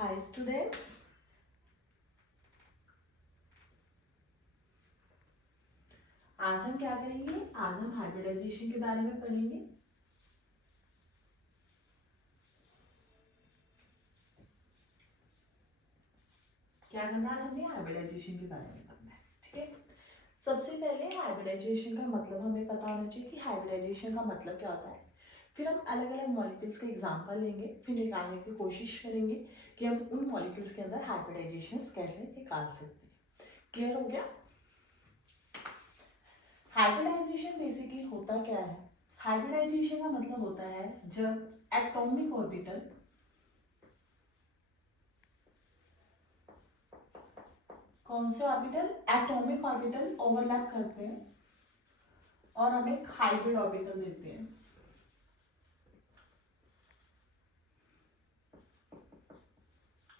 Hi students, आज हम क्या करेंगे? आज हम हाइब्रिडाइजेशन के बारे में पढ़ेंगे। क्या करना है आज हमने? हाइब्रिडाइजेशन के बारे में पढ़ना है। ठीक है, सबसे पहले हाइब्रिडाइजेशन का मतलब हमें पता होना चाहिए कि हाइब्रिडाइजेशन का मतलब क्या होता है। फिर हम अलग अलग मॉलिक्यूल्स के एग्जांपल लेंगे, फिर निकालने की कोशिश करेंगे कि हम उन मॉलिक्यूल्स के अंदर हाइब्रिडाइजेशन कैसे निकाल सकते हैं। क्लियर हो गया? हाइब्रिडाइजेशन बेसिकली होता क्या है? हाइब्रिडाइजेशन का मतलब होता है जब एटॉमिक ऑर्बिटल कौन से ऑर्बिटल? एटॉमिक ऑर्बिटल ओवरलैप करते हैं और हमें एक हाइब्रिड ऑर्बिटल देते हैं।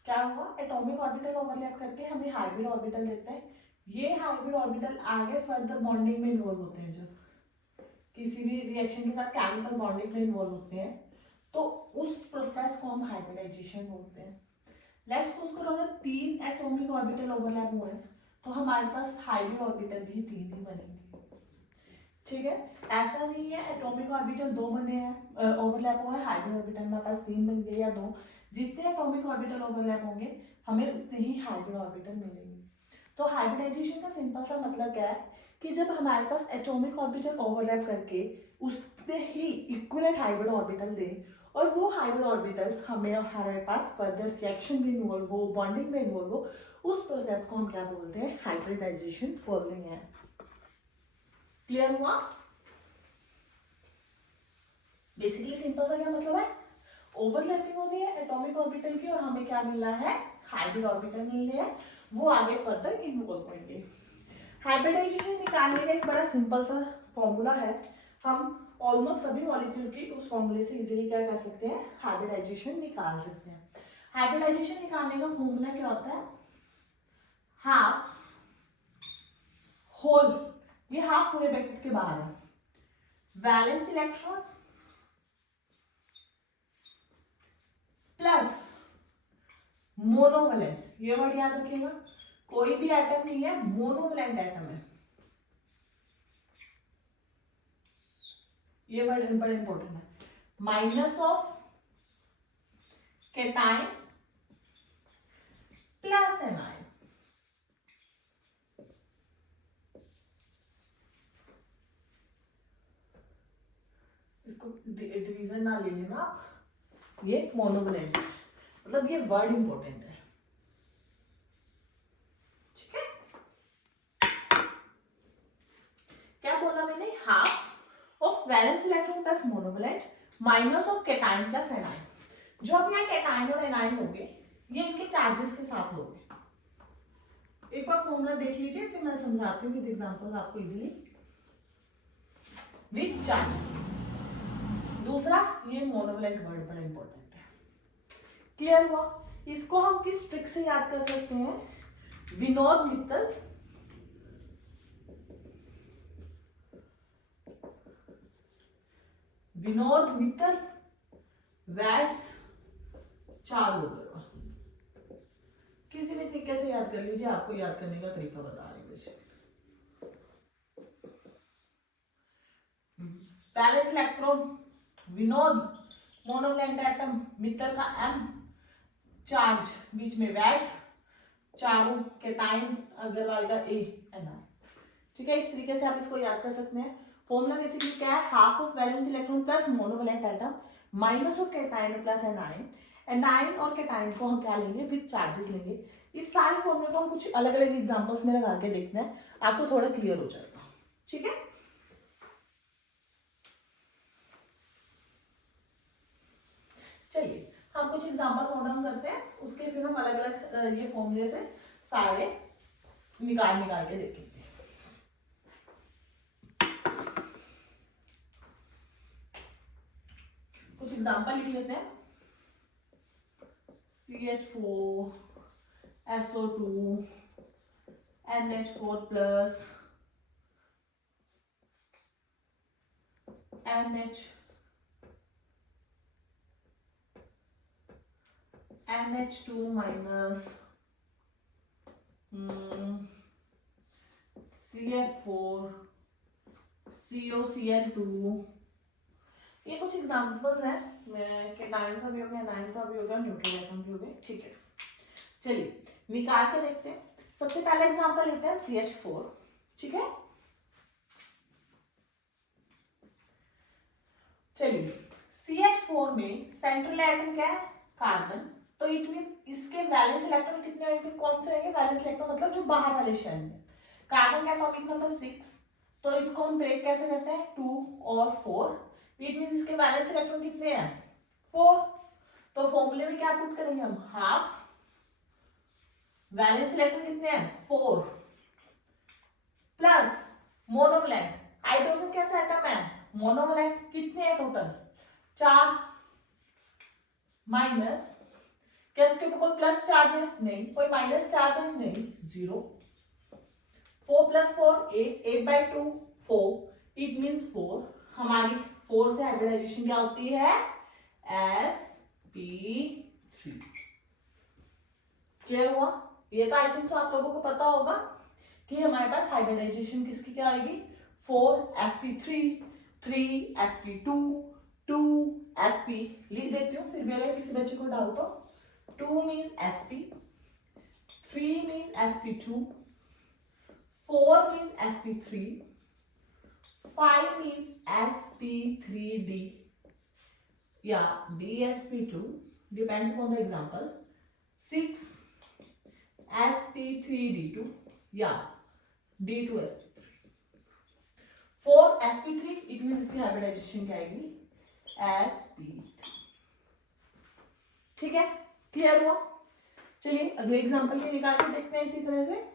क्या हुआ? एटॉमिक ऑर्बिटल ओवरलैप करके हमें हाइब्रिड ऑर्बिटल देते हैं। ये हाइब्रिड ऑर्बिटल आगे फर्दर बॉन्डिंग में इन्वॉल्व होते हैं। जब किसी भी रिएक्शन के साथ केमिकल बॉन्डिंग में इन्वॉल्व होते हैं तो उस प्रोसेस को हम हाइब्रिडाइजेशन बोलते हैं। लेट्स सपोज करो अगर 3 एटॉमिक ऑर्बिटल ओवरलैप हुए तो हमारे पास हाइब्रिड ऑर्बिटल भी 3 ही बनेंगे। ठीक है, ऐसा नहीं है एटॉमिक ऑर्बिटल 2 बने हैं, ओवरलैप हुआ है, हाइब्रिड ऑर्बिटल हमारे पास 3 बन गए या 2। जितने एटॉमिक ऑर्बिटल ओवरलैप होंगे हमें उतने ही हाइब्रिड ऑर्बिटल मिलेंगे। तो हाइब्रिडाइजेशन का सिंपल सा मतलब क्या है कि जब हमारे पास एटॉमिक ऑर्बिटल ओवरलैप करके उससे ही इक्विवेलेंट हाइब्रिड ऑर्बिटल दें और वो हाइब्रिड ऑर्बिटल हमारे पास फर्दर रिएक्शन में इन्वॉल्व हो, बॉन्डिंग में इन्वॉल्व हो, उस प्रोसेस को हम क्या बोलते हैं? हाइब्रिडाइजेशन बोलते हैं। क्लियर हुआ? बेसिकली सिंपल सा क्या मतलब है? ओवरलैपिंग हो रही है एटॉमिक ऑर्बिटल की और हमें क्या मिल रहा है? हाइब्रिड ऑर्बिटल मिल रहे हैं, वो आगे फर्दर इन्वॉल्व होंगे। हाइब्रिडाइजेशन निकालने का एक बड़ा सिंपल सा फॉर्मूला है। हम ऑलमोस्ट सभी मॉलिक्यूल की उस फॉर्मूले से इजीली क्या कर सकते हैं? हाइब्रिडाइजेशन निकाल सकते हैं। हाइब्रिडाइजेशन निकालने का फॉर्मूला क्या होता है? हाफ होल, ये हाफ पूरे ब्रैकेट के बाहर है, वैलेंस इलेक्ट्रॉन प्लस मोनोवैलेंट। ये वर्ड याद रखिएगा, कोई भी एटम नहीं है, मोनोवैलेंट एटम है। ये वर्ड बड़ा इंपॉर्टेंट है। Minus of cation plus A9. इसको डिवीजन ना ले लेना आप, ये मोनोवैलेंट है, मतलब ये वर्ड इंपॉर्टेंट है। ठीक है, क्या बोला मैंने? Half of valence electron plus monovalent minus of cation plus A9. जो अब यहाँ कैटाइन और एनाइन होंगे ये इनके चार्जेस के साथ होंगे। एक बार फॉर्मूला देख लीजिए, फिर मैं समझाती हूँ विद एग्जांपल्स आपको इजीली। With charges. दूसरा, ये मोनोवैलेंट वर्ड बड़ा इंपॉर्टेंट है। क्लियर हुआ? इसको हम किस ट्रिक से याद कर सकते हैं? Vinod Mittal watts Charles. किसी भी तरीके से याद कर लीजिए, आपको याद करने का तरीका बता रही हूँ। Balance electron Vinod, monovalent atom Mittal का एम, चार्ज बीच में वैट्स, चारों कैटाइन अग्रवाल का ए, एन। ठीक है, इस तरीके से आप इसको याद कर सकते हैं। फॉर्मूला बेसिकली क्या है? Half of valence electron plus monovalent atom minus of cation plus A9. A9 और कैटाइन को हम क्या लेंगे? विद चार्जेस लेंगे। इस सारे फॉर्मूले को हम कुछ अलग अलग एग्जांपल्स में लगा के देखते हैं, आपको थोड़ा क्लियर हो जाएगा। ठीक है, चलिए हम कुछ एग्जांपल नोट डाउन करते हैं, उसके फिर हम अलग अलग ये फॉर्मूले से सारे निकाल के देखेंगे। कुछ एग्जांपल लिख लेते हैं। CH4 SO2 NH4 plus NH NH2 minus CF4 COCl2। ये कुछ एग्जांपल्स हैं, केटायन का भी हो गया, एनायन का भी हो गया, न्यूट्रल एटम भी हो गए। ठीक है, चलिए निकाल के देखते हैं। सबसे पहला एग्जांपल लेते हैं CH4। ठीक है, चलिए CH4 में सेंट्रल एटम क्या है? कार्बन। तो इट मीन इसके वैलेंस इलेक्ट्रॉन कितने होंगे? कौन से रहेंगे? वैलेंस इलेक्ट्रॉन मतलब जो बाहर वाले शेल में। कार्बन का एटॉमिक नंबर 6, तो इसको हम ब्रेक कैसे करते हैं? 2 और 4। इट मीन इसके वैलेंस इलेक्ट्रॉन कितने हैं? 4। तो फॉर्मूले में क्या पुट करेंगे हम? हाफ। वैलेंस इलेक्ट्रॉन कितने हैं? 4 प्लस मोनोवैलेंट। हाइड्रोजन कैसा एटम है? मोनोवैलेंट। कितने हैं टोटल? 4 माइनस, क्या इसके ऊपर कोई प्लस चार्ज है? नहीं। कोई माइनस चार्ज है? नहीं। 0। 4 प्लस 4 8, 8/2 4। It means 4। हमारी 4 से हाइब्रिडाइजेशन क्या होती है? sp3। क्लियर हुआ? ये तो आई थिंक सो आप लोगों को पता होगा कि हमारे पास हाइब्रिडाइजेशन किसकी क्या आएगी? 4 sp3, 3 sp2, 2 sp। लिख देती हूँ, फिर भी अगर किसी बच्चे को डाउट हो। 2 means sp, 3 means sp2, 4 means sp3, 5 means sp3d, yeah, dsp2, depends upon the example, 6 sp3d2, yeah, d2sp3, 4 sp3, it means इसकी हाइब्रिडाइजेशन क्या आएगी? sp3। ठीक है, क्लियर हुआ? चलिए अगले एग्जांपल के निकाल के देखते हैं इसी तरह से।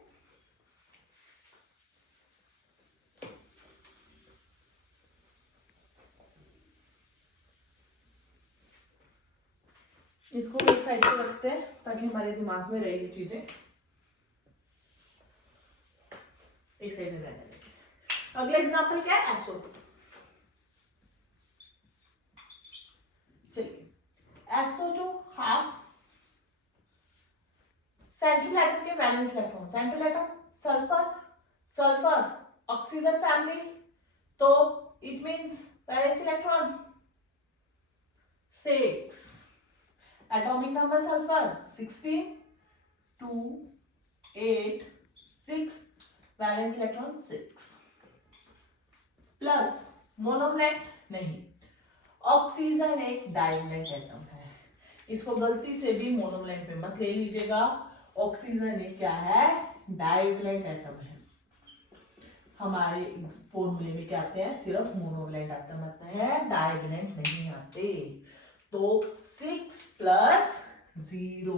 इसको एक साइड पे रखते हैं ताकि हमारे दिमाग में रहे ये चीजें। एक साइड में रहने देंगे। अगला एग्जांपल क्या है? SO2। चलिए SO2 हाफ। सेंट्रल एटम के valence electron, central atom sulphur, sulphur oxygen family, तो it means valence electron 6। Atomic number sulphur 16, 2 8 6, valence electron 6 plus monovalent नहीं, ऑक्सीजन एक डाइवैलेंट एटम है। इसको गलती से भी मोनोवैलेंट में मत ले लीजिएगा। ऑक्सीजन एक क्या है? डाइवैलेंट एटम है। हमारे फॉर्मूले में क्या आते हैं? सिर्फ मोनोवैलेंट एटम आते हैं, डाइवैलेंट नहीं आते। तो 6 प्लस 0,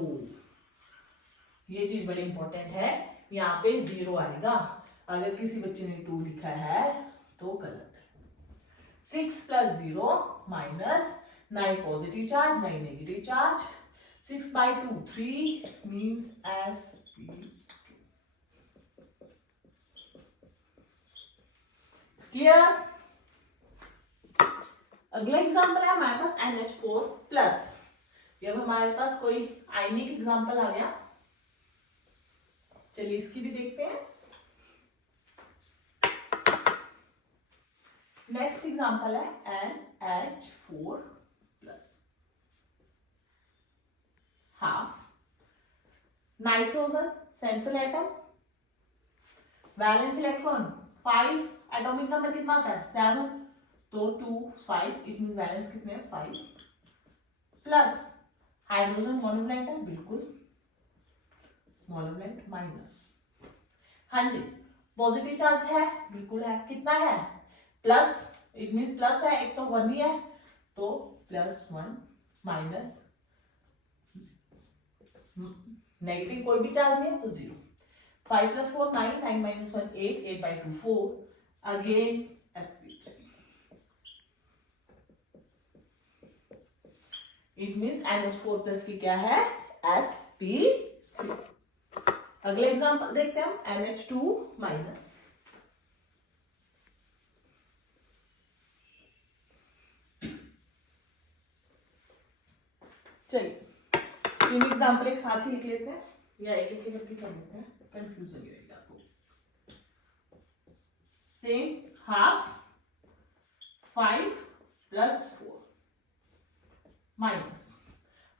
ये चीज बड़ी इंपॉर्टेंट है। यहाँ पे 0 आएगा। अगर किसी बच्चे ने 2 लिखा है तो गलत है। 6 plus 0 minus 9 positive charge, 9 negative charge, 6/2 3 means sp2। Clear? अगला एग्जांपल है हमारे पास NH4 प्लस। जब हमारे पास कोई आयनिक एग्जांपल आ गया, चलिए इसकी भी देखते हैं। नेक्स्ट एग्जांपल है NH4 plus half. Nitrogen central atom, valence electron 5, atomic number कितना आता है? 7, तो 2 5, इट मीन वैलेंस कितने हैं? 5 प्लस हाइड्रोजन मोनोवैलेंट है, बिल्कुल मोनोवैलेंट माइनस। हाँ जी, पॉजिटिव चार्ज है, बिल्कुल है। कितना है? प्लस, इट मीन प्लस है, एक तो 1 ही है, तो +1 माइनस नेगेटिव कोई भी चार्ज नहीं है तो 0। 5 + 4 9, 9 - 1 8, 8/2 4, again sp3। It means NH4 plus की क्या है? sp3। अगले एग्जांपल देखते हैं हम NH2 माइनस। चलिए तीन एग्जाम्पल एक साथ ही लिख लेते हैं या एक एक करके कर लेते हैं, कंफ्यूज हो जाएगा आपको। सेम हाफ 5 + 4 माइनस,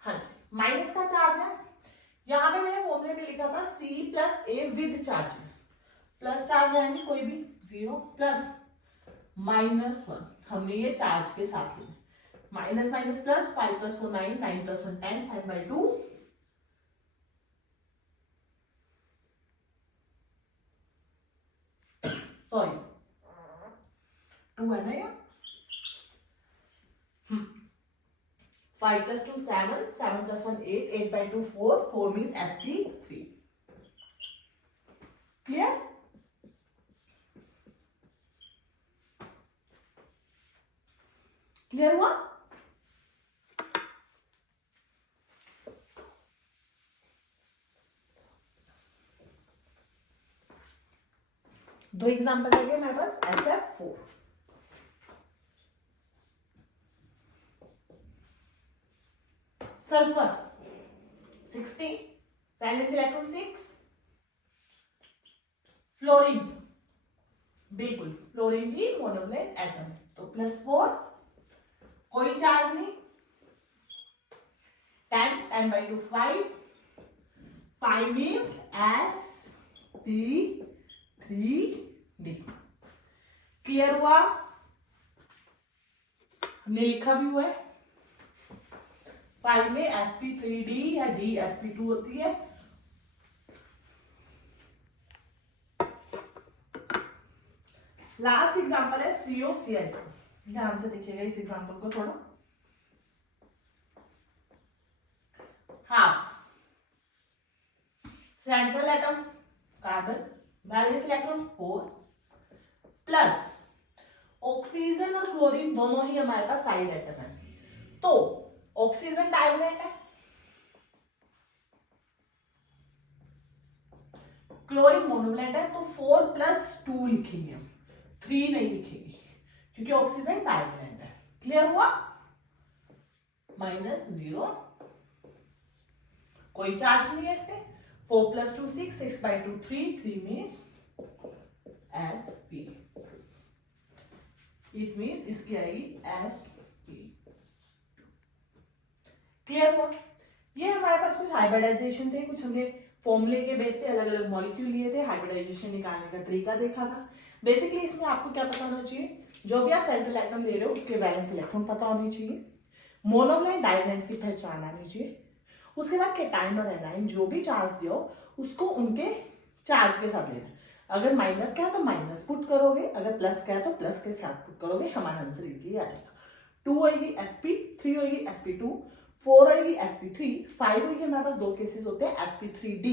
हाँ जी माइनस का चार्ज है। यहाँ पे मैंने फॉर्मूले में लिखा था C + A with charge, plus charge है नहीं कोई भी, 0 प्लस -1 हमने ये चार्ज के साथ लिया, माइनस माइनस प्लस, 5 + 4 9, 9 + 1 10, 10/2 सॉरी 2 है ना यार, 5 + 2 7, 7 + 1 8, 8/2 4, 4 means sp3। क्लियर? क्लियर हुआ? दो एग्जांपल लगे मेरे पास SF4। Sulphur 16, valence electron 6, fluorine बिल्कुल, फ्लोरीन भी मोनोवैलेंट एटम है तो +4, कोई चार्ज नहीं, 10, 10/2 5, 5 means sp3d। क्लियर हुआ? हमने लिखा भी हुआ है, 5 में sp3d या d sp2 होती है। लास्ट एग्जांपल है COCl2, ध्यान से देखिएगा इस एग्जांपल को थोड़ा। Half central atom carbon, valence electron 4 plus oxygen और क्लोरीन दोनों ही हमारे पास साइड एटम है, तो ऑक्सीजन डाइवैलेंट है, क्लोरीन मोनोवैलेंट है, तो 4 + 2 लिखेंगे हम, 3 नहीं लिखेंगे क्योंकि ऑक्सीजन डाइवैलेंट है। क्लियर हुआ? -0, कोई चार्ज नहीं है इसमें, 4 + 2 6, 6/2 3, 3 means sp, इट मीन्स इसकी आएगी sp। क्लियर हुआ? ये हमारे पास कुछ हाइब्रिडाइजेशन थे, कुछ हमने फॉर्मूले के बेस पे अलग अलग मॉलिक्यूल लिए थे, हाइब्रिडाइजेशन निकालने का तरीका देखा था। बेसिकली इसमें आपको क्या पता होना चाहिए, जो भी आप सेंट्रल एटम ले रहे हो उसके वैलेंस इलेक्ट्रॉन पता होनी चाहिए, मोनोवैलेंट डाइवैलेंट की पहचान आनी चाहिए, उसके बाद कैटायन और एनायन जो भी चार्ज दियो उसको उनके चार्ज के साथ लेना, अगर माइनस का है तो माइनस पुट करोगे, अगर प्लस का है तो प्लस के साथ पुट करोगे, हमारा आंसर इजीली आ जाएगा। 2 होगी sp, 3 होगी sp2, 4 होगी sp3, 5 होगी, हमारे पास दो केसेस होते हैं sp3d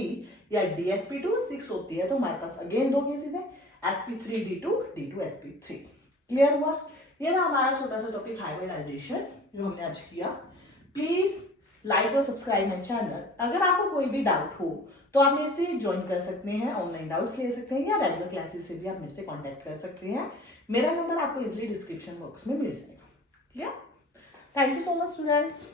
या dsp2, 6 होती है तो हमारे पास अगेन दो केसेस है sp3d2, d2sp3। क्लियर हुआ? ये था हमारा छोटा सा टॉपिक हाइब्रिडाइजेशन जो हमने आज किया। प्लीज लाइक और सब्सक्राइब माय चैनल। अगर आपको कोई भी डाउट हो तो आप मेरे से ज्वाइन कर सकते हैं, ऑनलाइन डाउट्स ले सकते हैं या रेगुलर क्लासेस से भी आप मेरे से कांटेक्ट कर सकते हैं। मेरा नंबर आपको इजीली डिस्क्रिप्शन बॉक्स में मिल जाएगा। Clear? Thank you so much students.